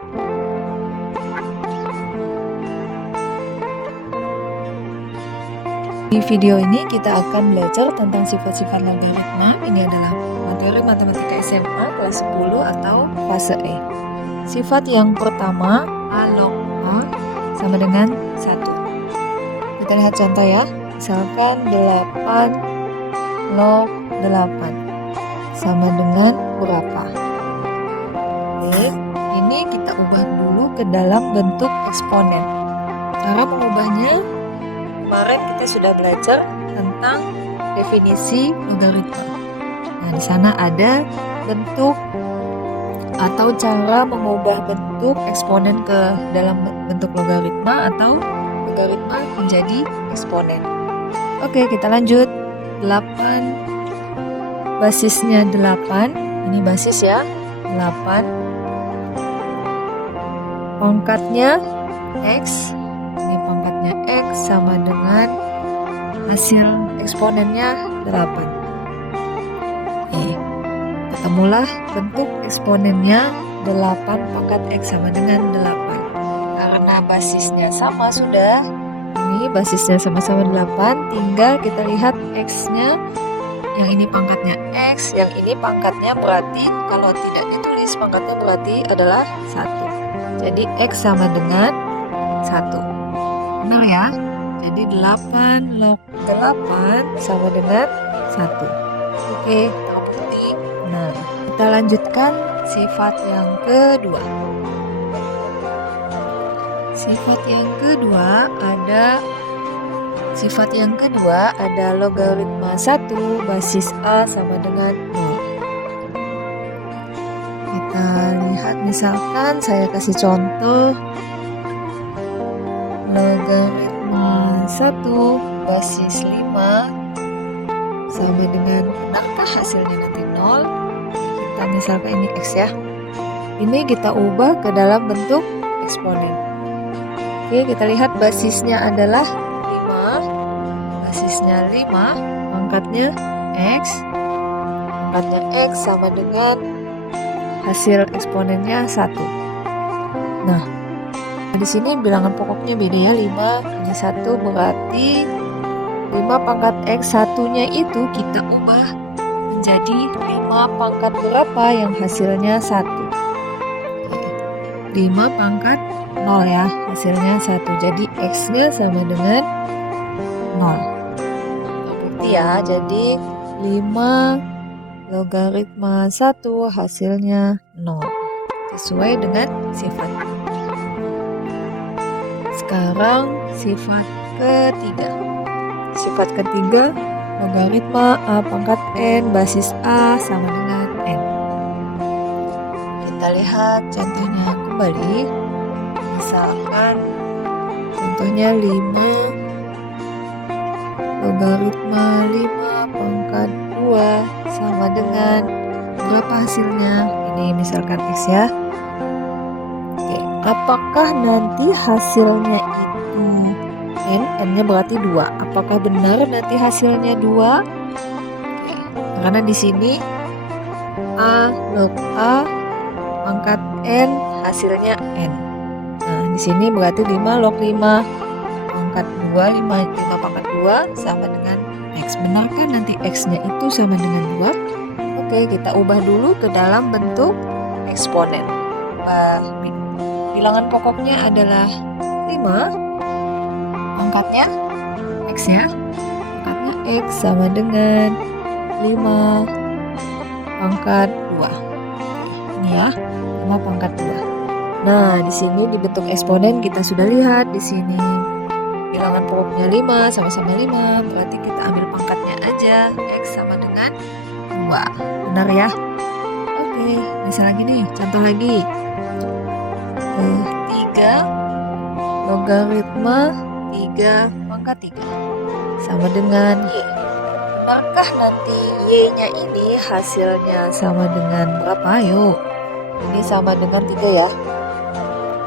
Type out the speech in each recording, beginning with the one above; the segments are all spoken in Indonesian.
Di video ini kita akan belajar tentang sifat-sifat logaritma. Ini adalah materi matematika SMA kelas 10 atau fase E. Sifat yang pertama, A log A sama dengan 1. Kita lihat contoh ya. Misalkan 8 log 8 sama dengan berapa? Oke, ini kita ubah dulu ke dalam bentuk eksponen. Cara mengubahnya, kemarin kita sudah belajar tentang definisi logaritma. Nah, di sana ada bentuk atau cara mengubah bentuk eksponen ke dalam bentuk logaritma atau logaritma menjadi eksponen. Oke, kita lanjut. 8 basisnya 8. Ini basis ya. 8 pangkatnya X. Ini pangkatnya X sama dengan hasil eksponennya 8. Ketemulah bentuk eksponennya 8 pangkat X sama dengan 8. Karena basisnya sama sudah. Ini basisnya sama-sama 8, tinggal kita lihat X-nya. Yang ini pangkatnya X, yang ini pangkatnya berarti kalau tidak ditulis pangkatnya berarti adalah 1. Jadi X sama dengan 1. Benar ya? Jadi 8 log 8 sama dengan 1. Oke, terbukti. Nah, kita lanjutkan sifat yang kedua. Sifat yang kedua ada logaritma 1 basis A sama dengan 0. Kita lihat misalkan saya kasih contoh. Logaritma 1 basis 5 sama dengan, benarkah hasilnya nanti 0? Kita misalkan ini X ya. Ini kita ubah ke dalam bentuk eksponen. Oke, kita lihat basisnya adalah 5. Basisnya 5, pangkatnya X. Pangkatnya X sama dengan hasil eksponennya 1. Nah, di sini bilangan pokoknya beda ya, 5 ini 1 berarti 5 pangkat X satunya itu kita ubah menjadi 5 pangkat berapa yang hasilnya 1. 5 pangkat 0 ya, hasilnya 1. Jadi X-nya sama dengan 0. Terbukti ya, jadi 5 logaritma 1 hasilnya 0. Sesuai dengan sifat. Sekarang sifat ketiga. Sifat ketiga, logaritma A pangkat N basis A sama dengan N. Kita lihat contohnya kembali. Misalkan contohnya 5 logaritma 5 pangkat 2 sama dengan berapa hasilnya? Ini misalkan X ya. Oke, apakah nanti hasilnya itu N? N-nya berarti 2. Apakah benar nanti hasilnya 2? Oke, karena di sini A log A pangkat N hasilnya N. Nah, di sini berarti 5 log 5 pangkat 2, 5 pangkat 2 sama dengan X. Benarkah nanti X-nya itu sama dengan 2? Oke, kita ubah dulu ke dalam bentuk eksponen. Bilangan pokoknya adalah 5, pangkatnya X ya. Pangkatnya X sama dengan 5 pangkat 2. Ini ya, 5 pangkat 2. Nah, di sini di bentuk eksponen kita sudah lihat di sini bilangan pokoknya 5 sama-sama 5, berarti kita ambil pangkatnya aja, X sama dengan 2. Benar ya? Oke, misal lagi nih, contoh lagi. 3 logaritma 3 pangkat 3 sama dengan Y. Benarkah nanti Y-nya ini hasilnya sama dengan berapa? Yuk, ini sama dengan 3 ya.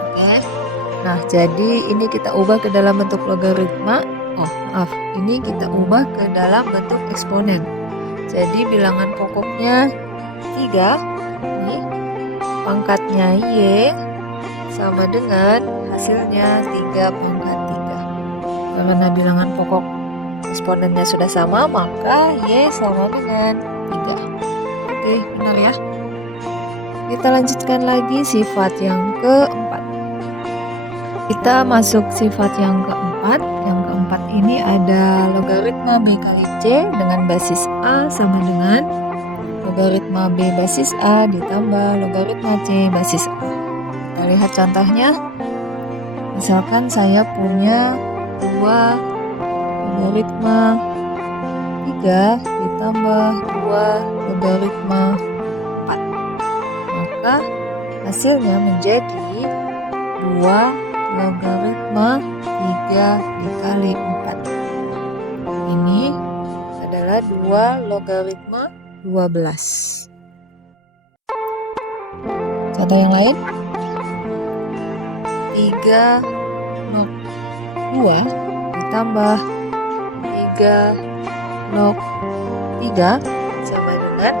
Oke. Nah, jadi ini kita ubah ke dalam bentuk logaritma. Oh, maaf. Ini kita ubah ke dalam bentuk eksponen. Jadi bilangan pokoknya 3. Ini pangkatnya Y sama dengan hasilnya 3 pangkat 3. Karena bilangan pokok eksponennya sudah sama, maka Y sama dengan 3. Oke, benar ya. Kita lanjutkan lagi sifat yang keempat. Kita masuk sifat yang keempat. Yang keempat ini ada logaritma B kali C dengan basis A sama dengan logaritma B basis A ditambah logaritma C basis A. Kita lihat contohnya. Misalkan saya punya 2 logaritma 3 ditambah 2 logaritma 4. Maka hasilnya menjadi 2 logaritma 3 dikali 4. Ini adalah 2 logaritma 12. Contoh yang lain. 3 log 2 ditambah 3 log 3 sama dengan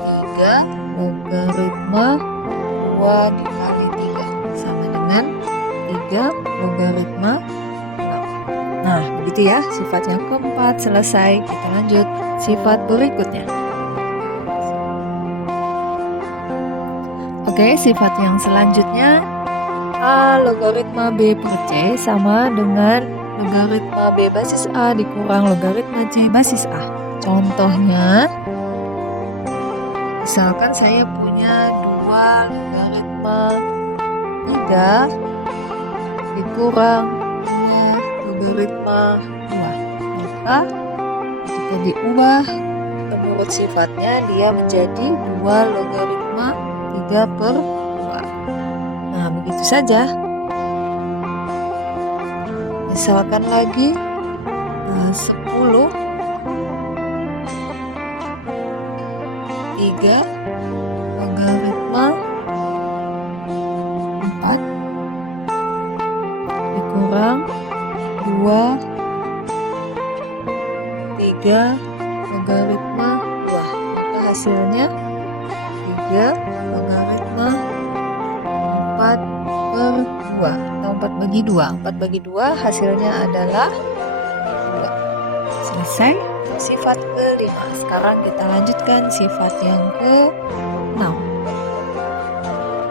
3 logaritma 2 dikali 3 sama dengan 3 logaritma 6. Nah, begitu ya, sifat yang keempat selesai. Kita lanjut sifat berikutnya. Oke, sifat yang selanjutnya A logaritma B per C sama dengan logaritma B basis A dikurang logaritma C basis A. Contohnya, misalkan saya punya 2 logaritma 3 dikurang logaritma 2. Maka jika diubah menurut sifatnya, dia menjadi 2 logaritma 3 per 2. Nah, begitu saja. Misalkan lagi 10 3 logaritma 4 dikurang 2 3 logaritma 2. Maka hasilnya 3 logaritma 4 per 2 atau 4 bagi 2. 4 bagi 2 hasilnya adalah 2. Selesai sifat kelima. Sekarang kita lanjutkan sifat yang ke-6.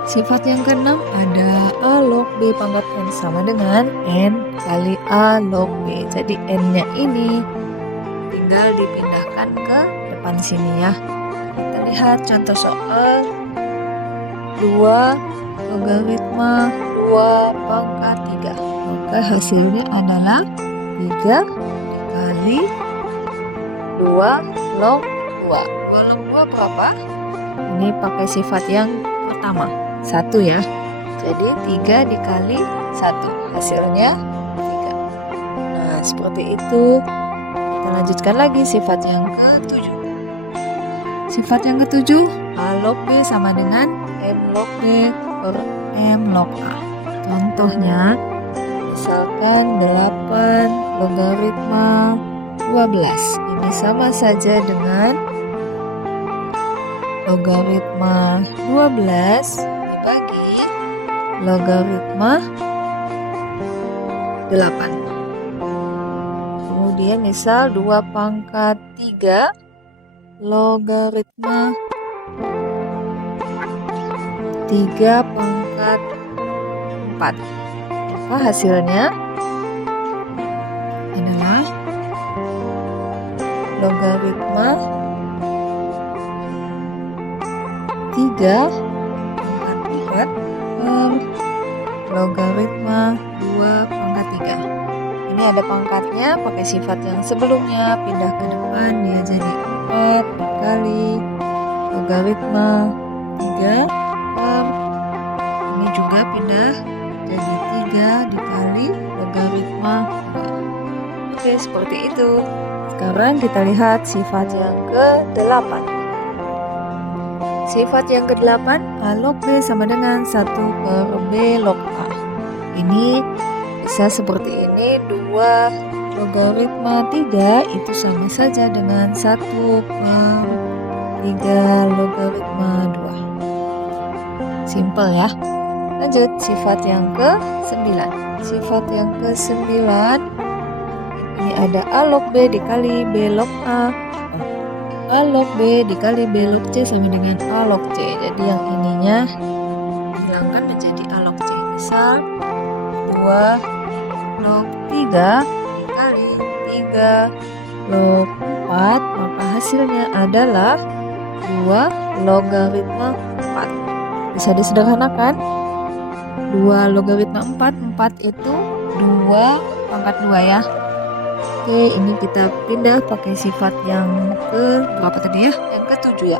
Sifat yang ke-6 ada A log B pangkat N sama dengan N kali A log B. Jadi N-nya ini tinggal dipindahkan ke depan sini ya. Kita lihat contoh soal 2 logaritma 2 pangkat 3. Maka hasilnya adalah 3 dikali 2 log 2. 2 log 2 berapa? Ini pakai sifat yang pertama, 1 ya. Jadi 3 dikali 1. Hasilnya 3. Nah, seperti itu. Kita lanjutkan lagi sifat yang ke-7. Sifat yang ke-7, A log B sama dengan M log B per M log A. Contohnya, misalkan 8 logaritma 12. Ini sama saja dengan logaritma 12 dibagi logaritma 8. Kemudian misal 2 pangkat 3 logaritma 3 pangkat 4. Maka hasilnya adalah logaritma 3 pangkat 4 per logaritma 2 pangkat 3. Ini ada pangkatnya, pakai sifat yang sebelumnya, pindah ke depan, dia jadi 4 dikali logaritma 3 per, ini juga pindah jadi 3 dikali logaritma 2. Oke, seperti itu. Sekarang kita lihat sifat yang ke-8. Sifat yang ke-8, A log B sama dengan 1 per B log A. Ini bisa seperti ini, 2 logaritma 3 itu sama saja dengan 1 per 3 logaritma 2. Simple ya. Lanjut, sifat yang ke-9. Sifat yang ke-9 ini ada A log B dikali B log A. A log B dikali B log C sama dengan A log C. Jadi yang ininya hilangkan menjadi A log C. Misal 2 log 3 dikali 3 log 4, maka hasilnya adalah 2 logaritma 4. Bisa disederhanakan. 2 logaritma 4, 4 itu 2 pangkat 2 ya. Oke, ini kita pindah pakai sifat yang ke berapa tadi ya? Yang ke-7 ya.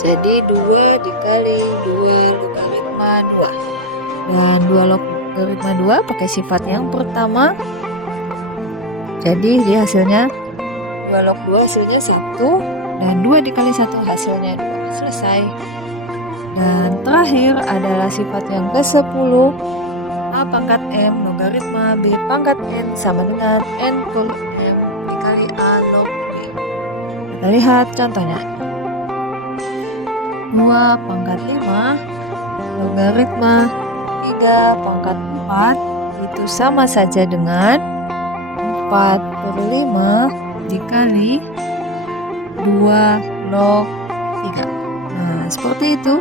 Jadi 2 dikali 2 logaritma 2. Dan 2 logaritma 2 pakai sifat yang pertama. Jadi dia hasilnya 2 log 2 hasilnya 1 dan 2 dikali 1 hasilnya 2. Selesai. Dan terakhir adalah sifat yang ke-10. A pangkat M logaritma B pangkat N sama dengan N per M dikali A log B. Kita lihat contohnya. 2 pangkat 5 logaritma 3 pangkat 4 itu sama saja dengan 4 per 5 dikali 2 log 3. Nah, seperti itu.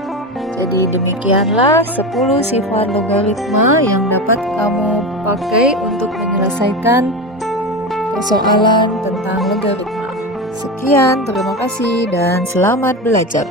Jadi demikianlah 10 sifat logaritma yang dapat kamu pakai untuk menyelesaikan persoalan tentang logaritma. Sekian, terima kasih dan selamat belajar.